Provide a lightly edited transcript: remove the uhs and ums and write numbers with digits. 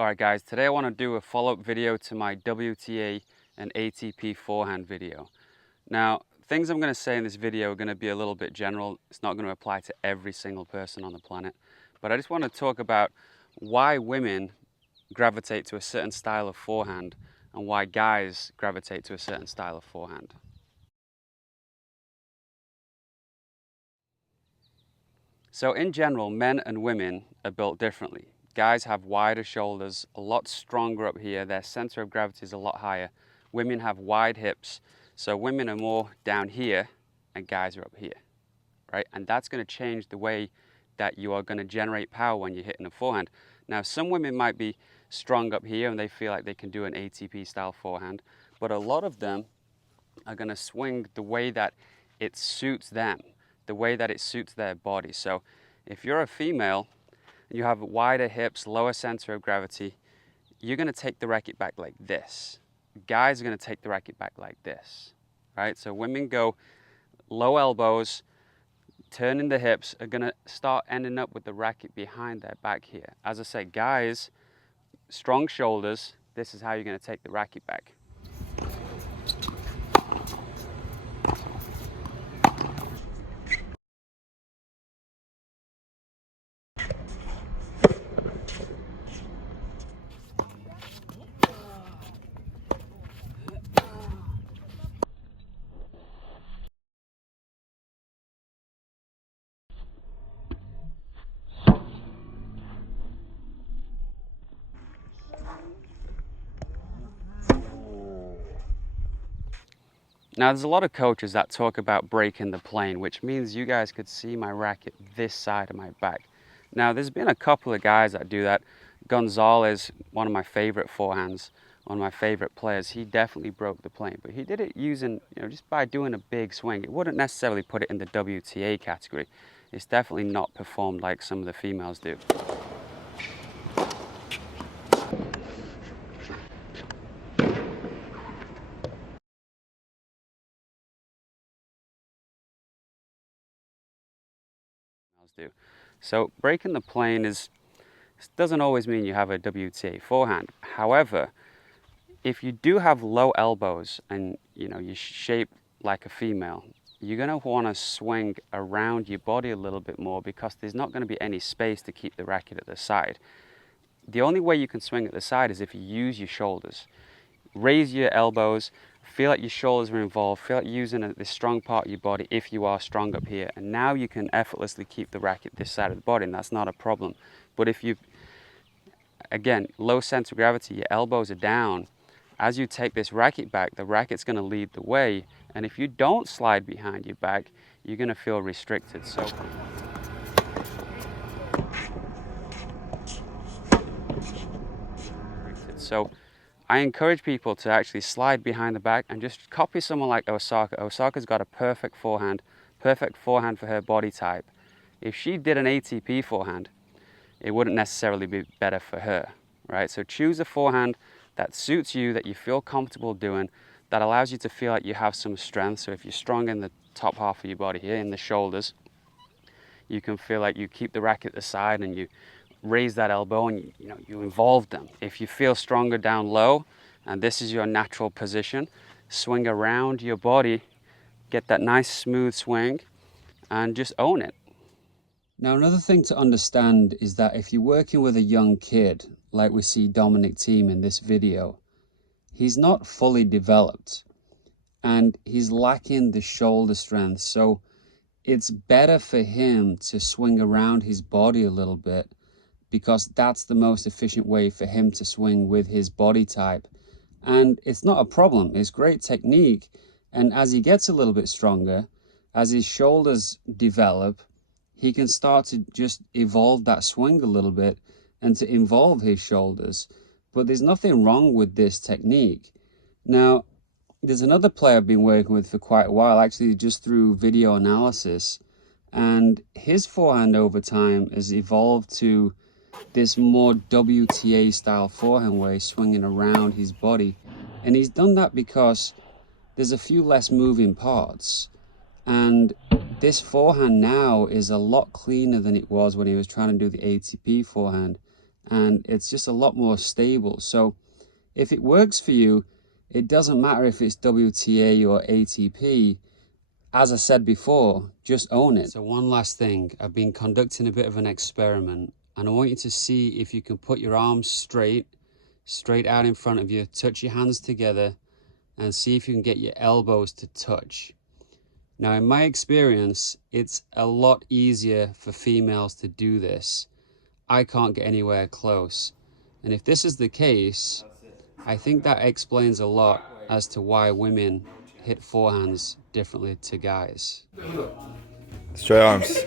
Alright guys, today I want to do a follow-up video to my WTA and ATP forehand video. Now, things I'm going to say in this video are going to be a little bit general. It's not going to apply to every single person on the planet. But I just want to talk about why women gravitate to a certain style of forehand and why guys gravitate to a certain style of forehand. So in general, men and women are built differently. Guys have wider shoulders, a lot stronger up here. Their center of gravity is a lot higher. Women have wide hips. So women are more down here and guys are up here, right? And that's going to change the way that you are going to generate power when you're hitting a forehand. Now, some women might be strong up here and they feel like they can do an ATP style forehand, but a lot of them are going to swing the way that it suits them, the way that it suits their body. So if you're a female, you have wider hips, lower center of gravity, you're going to take the racket back like this. Guys are going to take the racket back like this, right? So women go low elbows, turning the hips, are going to start ending up with the racket behind their back here. As I said, guys, strong shoulders, this is how you're going to take the racket back. Now, there's a lot of coaches that talk about breaking the plane, which means you guys could see my racket this side of my back. Now, there's been a couple of guys that do that. Gonzalez, one of my favorite forehands, one of my favorite players, he definitely broke the plane, but he did it using, just by doing a big swing. It wouldn't necessarily put it in the WTA category. It's definitely not performed like some of the females do. So breaking the plane doesn't always mean you have a WTA forehand. However, if you do have low elbows and you're shaped like a female, you're going to want to swing around your body a little bit more because there's not going to be any space to keep the racket at the side. The only way you can swing at the side is if you use your shoulders. Raise your elbows, feel like your shoulders are involved, feel like using this strong part of your body if you are strong up here. And now you can effortlessly keep the racket this side of the body, and that's not a problem. But if you, again, low center of gravity, your elbows are down, as you take this racket back, the racket's going to lead the way. And if you don't slide behind your back, you're going to feel restricted. So I encourage people to actually slide behind the back and just copy someone like Osaka. Osaka's got a perfect forehand for her body type. If she did an ATP forehand, it wouldn't necessarily be better for her, right? So choose a forehand that suits you, that you feel comfortable doing, that allows you to feel like you have some strength. So if you're strong in the top half of your body here, in the shoulders, you can feel like you keep the racket at the side and you raise that elbow and you involve them. If you feel stronger down low and this is your natural position, swing around your body, get that nice smooth swing and just own it. Now, another thing to understand is that if you're working with a young kid, like we see Dominic Thiem in this video, he's not fully developed and he's lacking the shoulder strength. So it's better for him to swing around his body a little bit because that's the most efficient way for him to swing with his body type. And it's not a problem, it's great technique. And as he gets a little bit stronger, as his shoulders develop, he can start to just evolve that swing a little bit and to involve his shoulders. But there's nothing wrong with this technique. Now, there's another player I've been working with for quite a while, actually just through video analysis. And his forehand over time has evolved to this more WTA style forehand way, swinging around his body. And he's done that because there's a few less moving parts. And this forehand now is a lot cleaner than it was when he was trying to do the ATP forehand. and it's just a lot more stable. So if it works for you, it doesn't matter if it's WTA or ATP. As I said before, just own it. So one last thing, I've been conducting a bit of an experiment, and I want you to see if you can put your arms straight out in front of you, touch your hands together, and see if you can get your elbows to touch. Now, in my experience, it's a lot easier for females to do this. I can't get anywhere close. And if this is the case, I think that explains a lot as to why women hit forehands differently to guys. Straight arms.